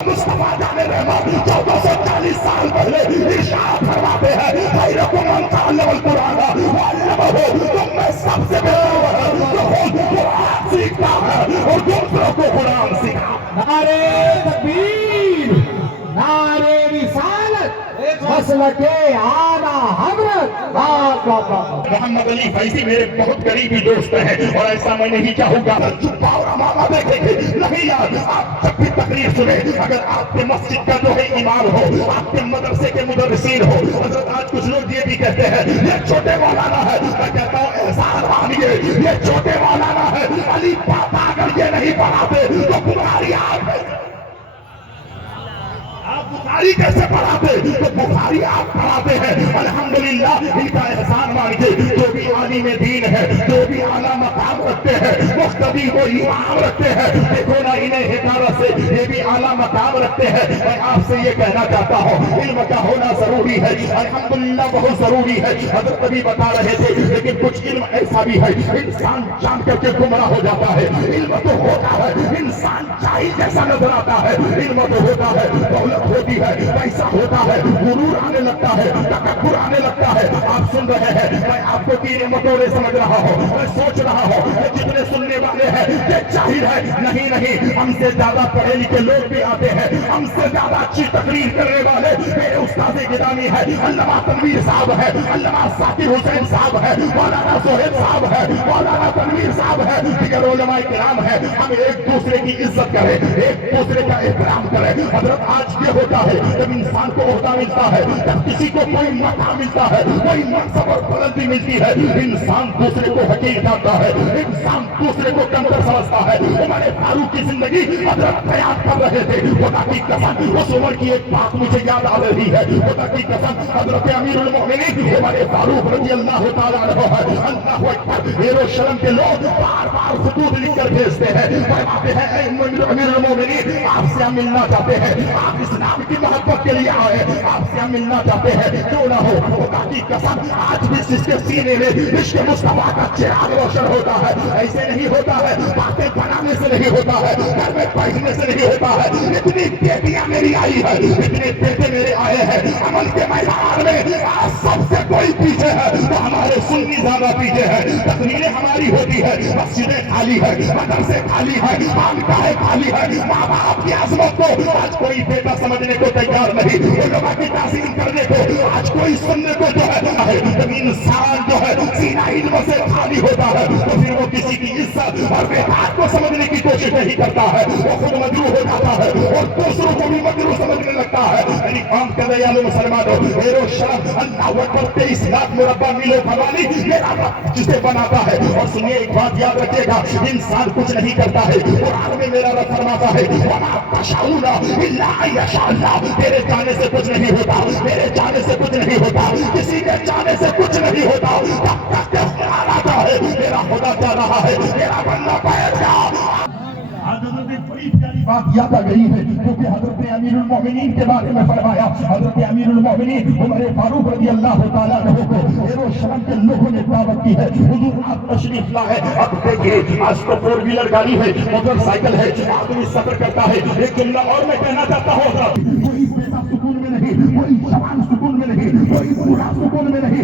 मुस्तफा जाने रहमत 1440 साल पहले इरशाद फरमाते हैं खैरुकुम मन तअल्लम अल कुरान व अल्लमहु, तुम में सबसे बेहतर है जो खुद कुरान सीखता है और दूसरों को कुरान सिखाता है। नारे तकबीर, नारे रिसालत, मसलके आला हजरत। मोहम्मद अली फैजी मेरे बहुत करीबी दोस्त हैं और ऐसा मैं नहीं चाहूंगा चुप्पा और मामा देखेंगे। नहीं यार, आप जब भी तकरीर सुने, अगर आपके मस्जिद का जो है इमाम हो, आपके मदरसे के मुदर्रिसीन हो, हजरत आज कुछ लोग ये भी कहते हैं ये छोटे मौलाना है। मैं कहता हूँ एहसान मानिए, ये छोटे मौलाना है। अली पापा अगर ये नहीं पढ़ाते तो बुखारी आप बुखारी कैसे पढ़ाते? तो बुखारी आप पढ़ाते हैं। अल्हम्दुलिल्लाह, इनका एहसान मान के जो भी आलिम दीन है, जो भी आला मकाम रखते हैं, मुख्तदी को इमाम रखते हैं, देखो ना इन्हें हिकारत से ये भी आला मकाम रखते हैं। मैं आपसे ये कहना चाहता हूँ इल्म का होना जरूरी है, अल्हम्दुलिल्लाह बहुत जरूरी है। हज़रत नबी बता रहे थे, लेकिन कुछ इल्म ऐसा भी है इंसान जान करके गुमराह हो जाता है। इल्म तो होता है, इंसान जाहिल जैसा नजर आता है। इल्म तो होता है, दौलत होती है, पैसा होता है, गुरूर आने लगता है, तकब्बुर आने लगता है। आप सुन रहे हैं, मैं आपको तीन मतोरे समझ रहा हूँ, मैं सोच रहा हूँ जितने सुनने वाले हैं ये जाहिर है। नहीं नहीं, हमसे ज्यादा पढ़े लिखे लोग भी आते हैं, हमसे ज्यादा अच्छी तकरीर करने वाले मेरे उस्ताद गिरामी है, अल्लामा तनवीर साहब है, अल्लामा साकिर हुसैन साहब है, मौलाना सोहेब साहब है, मौलाना तनवीर साहब है, दीगर उलमा किराम है। हम एक दूसरे की इज्जत करें, एक दूसरे का एहतराम करें। हजरत आज ये होता है जब इंसान को ओहदा मिलता है, जब किसी को कोई मकाम मिलता है, कोई मनसब और बुलंदी मिलती है, इंसान दूसरे को हकीर जाता है, इंसान दूसरे को कमतर समझता है। उमर फारूक की जिंदगी हजरत बयान कर रहे थे, खुदा की कसम उस उमर की एक बात मुझे याद आ रही है, खुदा की कसम हजरत अमीरुल मोमिनीन उमर फारूक रज़ी अल्लाह तआला अन्हु है। अल्लाहु अकबर। यरूशलेम के लोग बार बार खतूत लिखकर भेजते हैं, फरमाते हैं ऐ अमीरुल मोमिनीन आपसे हम मिलना चाहते हैं, आप इस्लाम की मोहब्बत के लिए आए, आपसे हम मिलना चाहते हैं। क्यों ना हो, खुदा की कसम आज भी जिसके सीने में इश्क मुस्तफा का चिराग रोशन होता है, ऐसे नहीं होता है, बातें बनाने से नहीं होता है, घर में बैठने से नहीं होता है। इतनी बेटियां मेरी आई है, इतने बेटे मेरे आए हैं, अमल के मैदान में आज सबसे कोई पीछे है तो हमारे सुन्नी ज्यादा पीछे है। तकरीरें हमारी होती है, मस्जिदें खाली है, मदरसे खाली है, खानकाहें खाली है। माँ बाप की अजमत को आज कोई बेटा समझने को तैयार नहीं, उलमा की ताज़ीम करने को आज कोई सुनने को जो है। जब इंसान जो है सीना इल्म से खाली होता है तो फिर वो किसी की इज्जत और बेकार को समझने की कोशिश नहीं करता है, वो खुद मजरूह हो जाता है और दूसरों को भी मजरूह समझने लगता है। यानी काम कर रहे हैं मुसलमानों, शर्म अल्लाह अकबर 23 लाख मुरब्बा मीलों फवाली मेरा रब जिसे बनाता है। और सुनिए एक बात याद रखिएगा, इंसान कुछ नहीं करता है, कुरान में मेरा रब फरमाता है वमा तशाऊना इल्ला यशाअल्लाह, तेरे जाने से कुछ नहीं होता, मेरे जाने से कुछ नहीं होता, किसी के जाने से कुछ नहीं होता। तब तक ख्याल आता है मेरा खुदा क्या रहा है, मेरा बंदा बैठ जा। बड़ी प्यारी बात याद आ गई है, क्योंकि हजरत अमीरुल मोमिनीन के बारे में फरमाया। हजरत अमीरुल मोमिनीन उमर फारूक रज़ी अल्लाह तआला अन्हु को यरूशलेम के लोगों ने दावत की है, हुजूर आप तशरीफ लाए। अब देखिए आज तो 4 व्हीलर गाड़ी है, मोटरसाइकिल है, आदमी सफर करता है। एक जुमला और मैं कहना चाहता हूँ, कोई बेटा सुकून में नहीं, कोई जवान सुकून में नहीं, कोई बूढ़ा सुकून में नहीं।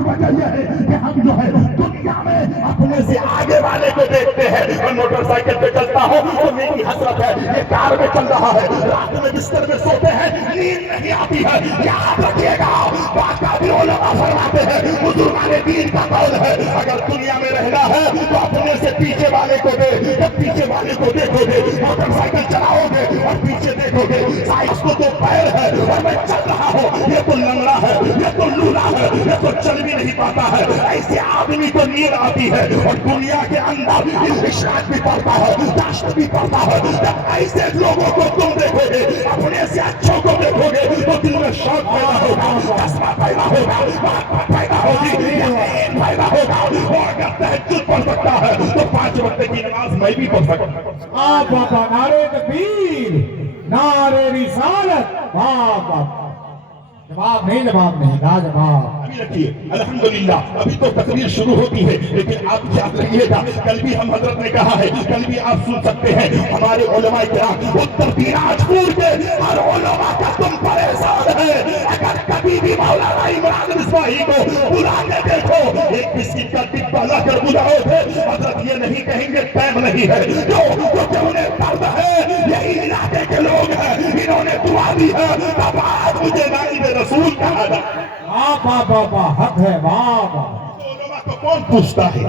वजह यह है कि हम जो है दुनिया में अपने से आगे वाले को देखते हैं। मैं मोटरसाइकिल पे चलता हूँ तो मेरी हसरत है, ये कार में चल रहा है, रात में बिस्तर में सोते हैं, नींद नहीं आती है। याद रखिएगा बाका भी उलमा फरमाते हैं, बुजुर्गान दीन का कौल है, अगर दुनिया में रहना है तो अपने से पीछे वाले को दे। जब पीछे वाले को देखोगे, मोटरसाइकिल चलाओगे और पीछे देखोगे साइकिल को तो पैर है और मैं चल रहा हूँ, ये तो लंगड़ा है, ये तो लूला है, ये तो चल भी नहीं पाता है। ऐसे आदमी को नींद आती है और दुनिया के अंदर इश्राक भी पड़ता है, दाश्त भी पड़ता है। जब ऐसे लोगों को तुम देखोगे, अपने से अच्छों को देखोगे तो दिल में शौक पैदा होगा, तस्मा पैदा होगा, बात पैदा होगी, यकीन पैदा होगा। और अगर तहज्जुद पढ़ सकता है तो 5 वक्त की नमाज मैं भी पढ़ सकता हूँ। आप बाबा नारे तकबीर, नारे रिसालत, वाह वाह। जवाब नहीं लाजवाब। अभी रखिए, अल्हम्दुलिल्लाह अभी तो तकरीर शुरू होती है, लेकिन आप याद रखिएगा, कल भी हम हजरत ने कहा है, कल भी आप सुन सकते हैं हमारे उलमा किराम उत्तर दिनाजपुर के हर उलमा का तुम परेशान है। अगर कभी भी मौलाना इमरान मिसबाही को बुला के देखो, एक बिस्किट का डिब्बा लाकर बुलाओ थे, हजरत ये नहीं कहेंगे टाइम नहीं है, जो उन्हें दर्द है, यही इलाके के लोग हैं, इन्होंने दुआ दी है, तब आज मुझे नाइब रसूल कहा जाए। वाह हक है, वाह उलमा को कौन पूछता है,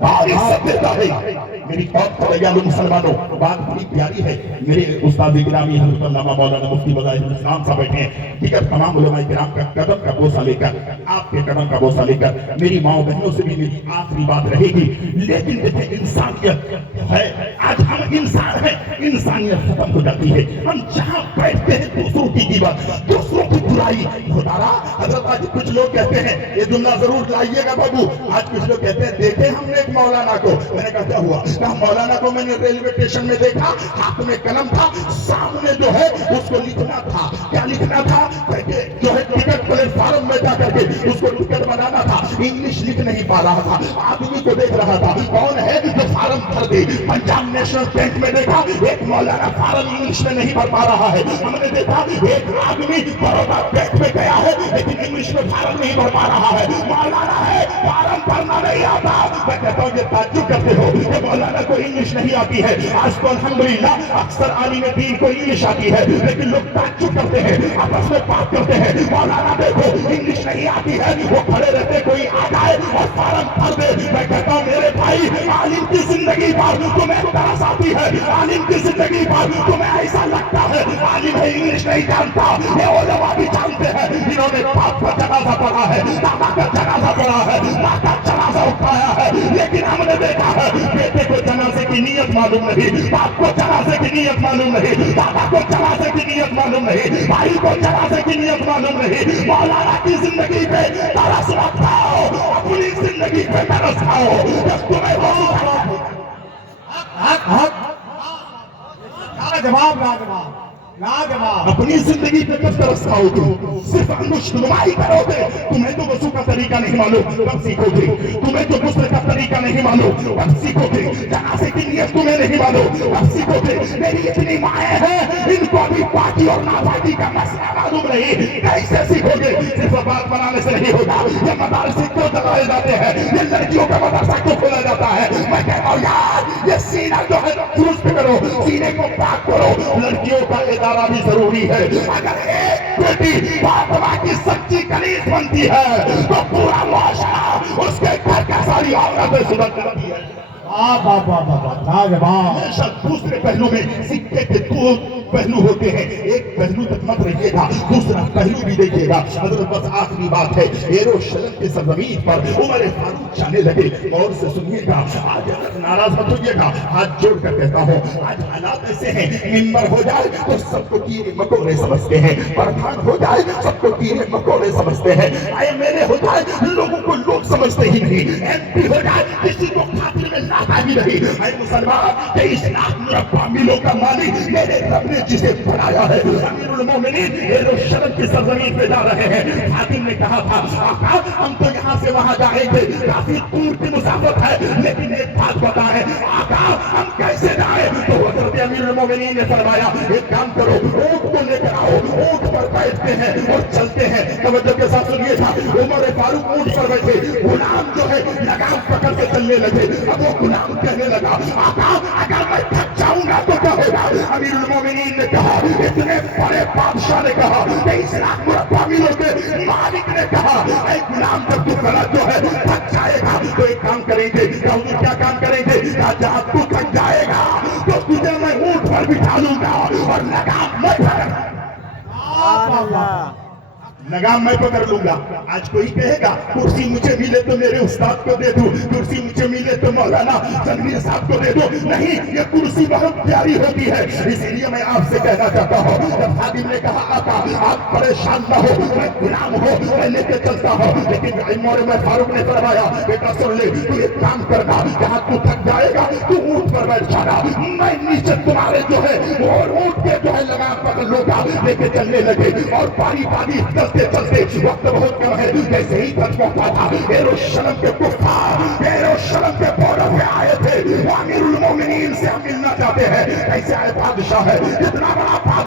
कौन इज्जत देता है। मेरी कौम को दयालु मुसलमानों, बात बड़ी प्यारी है। मेरे उस्ताद गिरामी हज़रत अल्लामा मौलाना मुफ्ती मज़ाहिर इस्लाम साहब बैठे हैं, ठीक है, तमाम उलमा किराम का कदम का बोसा लेकर, आपके कदम का बोसा लेकर मेरी माँ बहनों से भी मेरी आखिरी बात रहेगी। लेकिन देखिए, इंसानियत है, आज हम इंसान हैं, इंसानियत खत्म हो जाती है। हम जहाँ बैठते हैं दूसरों की कीमत, दूसरों की बुराई होता रहा। हजरत आज कुछ लोग कहते हैं, ये जुमला जरूर लाइएगा बाबू, आज कुछ लोग कहते हैं देखे हमने एक मौलाना को। मैंने कहा क्या हुआ? कहा मौलाना को मैंने रेलवे स्टेशन में देखा, हाथ में कलम था, सामने जो है उसको लिखना था। क्या लिखना था? जो है टिकट प्लेटफार्म में जाकर के उसको टिकट बनाना था, इंग्लिश लिख नहीं पा रहा था। आदमी को देख रहा था, कौन है जो फार्म भर दे। पंजाब नेशनल बैंक में देखा, एक मौलाना फार्म इंग्लिश में नहीं भर पा रहा है। हमने देखा एक आदमी बड़ौदा बैंक में गया है, लेकिन इंग्लिश में फार्म नहीं भर पा रहा है। मौलाना है, फार्म भरना नहीं आता। मैं कहता हूँ ये ताज्जुब करते हो कि मौलाना को इंग्लिश नहीं आती है। आज तो अल्हम्दुलिल्लाह अक्सर आलिम दीन को इंग्लिश आती है, लेकिन लोग ताज्जुब करते हैं, आपस में बात करते हैं, मौलाना देखो इंग्लिश नहीं आती है, वो खड़े रहते कोई आ जाए और फार्म भर दे। मैं कहता हूँ मेरे भाई, आलिम की जिंदगी पर तुम्हें तरस आती है, आलिम की जिंदगी पर तुम्हें ऐसा लगता है आलिम है इंग्लिश नहीं जानता। ये उलमा भी जानते हैं, इन्होंने बाप का जनाजा पढ़ा है, दादा का जनाजा पढ़ा है, माँ का जनाजा उठाया है, लेकिन हमने देखा है बेटे को जनाजे की नीयत मालूम नहीं, बाप को जनाजे की नीयत मालूम नहीं, दादा को जनाजे की नीयत मालूम नहीं, भाई को जनाजे की नीयत मालूम नहीं। मौलाना की जिंदगी पे तरस मत खाओ, अपनी जिंदगी पे तरस खाओ। जब तुम्हें लाजवाब। अपनी जिंदगी पे कब तरस खाओगे? सिर्फ अंगुष्ठनुमाई करोगे। तुम्हें तो वजू का तरीका नहीं मालूम, कब सीखोगे? तुम्हें तो गुस्ल का तरीका नहीं मालूम, कब सीखोगे? जनाजे की नियत तुम्हें नहीं मालूम, कब सीखोगे? मेरी इतनी माएँ हैं, इनको अभी पाकी और नापाकी का मसला मालूम नहीं, कैसे सीखोगे? सिर्फ बात बनाने से नहीं होगा। ये मदरसे क्यों चलाए जाते हैं? ये लड़कियों का मदरसा क्यों खोला जाता है? मैं कहता हूँ यार, ये सीना जो है दुरुस्त करो, सीने को पाक करो। लड़कियों का इदारा भी जरूरी है। अगर एक बेटी फातिमा की सच्ची कलीस बनती है, तो पूरा मुआशरा उसके घर का सारी औरतें सुधर जाती है। हमेशा दूसरे पहलू में सिक्के के दो पहलू होते हैं, एक पहलू तक मत रहिएगा, दूसरा पहलू भी देखिएगा। हजरत बस आखिरी बात है, यरूशलेम की सरजमीन पर उमर फारूक जाने लगे, और से सुनिएगा, आज नाराज मत होइएगा, हाथ जोड़ कर कहता हूँ, आज हालात ऐसे हैं, मिंबर हो जाए तो सबको कीड़े मकोड़े समझते हैं, प्रधान हो जाए सबको कीड़े मकोड़े समझते हैं, आए मेरे हो जाए लोगों को लोग समझते ही नहीं, एमपी हो जाए किसी को खातिर में लाता ही नहीं। आए मुसलमान, 23 लाख मुरब्बा मीलों का मालिक मेरे रब ने जिसे बनाया है, अमीरुल मोमिनीन यरूशलेम की सरजमीन पे जा रहे हैं। हाकिम ने कहा था, आका हम तो यहाँ से वहाँ जाएंगे, काफी दूर की मुसाफत है, लेकिन एक बात बताएं आका हम कैसे जाएं? तो हजरत अमीरुल मोमिनीन ने फरमाया, एक काम करो, ऊंट को लेकर आओ, ऊंट पर बैठते हैं और चलते हैं। तवज्जो के साथ सुनिए था, उमर फारूक ऊंट पर बैठे, गुलाम जो है लगाम पकड़ के चलने लगे। अब वो गुलाम कहने लगा, आका अगर मैं थक जाऊंगा तो क्या होगा? अमीरुल मोमिनीन ने कहा, इतने बड़े बादशाह ने कहा, 23 लाख मुरब्बा मीलों के मालिक ने कहा, ऐ गुलाम जब तू गलत जो है थक जाएगा तो एक काम करेंगे। क्या काम करेंगे? जहाँ तू थक जाएगा तो तुझे मैं ऊंट पर बिठा लूंगा और लगाम मैं लगाम मैं पकड़ लूंगा। आज कोई कहेगा कुर्सी मुझे मिले तो मेरे उस्ताद को दे दूं, कुर्सी मुझे मिले तो मौलाना तनवीर साहब को दे दो। नहीं, ये कुर्सी बहुत प्यारी होती है। इसीलिए मैं आपसे कहना चाहता हूँ, जब खादिम ने कहा आका आप परेशान न हो, मैं गुलाम हो, मैं लेके चलता हूँ, लेकिन उमर फारूक ने फरमाया, बेटा सुन ले, तू एक काम करना, जहाँ तू थक जाएगा तू ऊंट पर बैठ जाना, मैं नीचे तुम्हारे जो है और ऊंट के जो है लगाम पकड़ लूंगा। लेके चलने लगे और बारी बारी چلتے چلتے وقت بہت کم ہے، جیسے ہی تک پہنچا تھا یروشلم کے کفار یروشلم کے بارڈر پہ آئے تھے، وہ امیر المومنین سے ہم ملنا چاہتے ہیں. کیسے آئے بادشاہ ہے، اتنا بڑا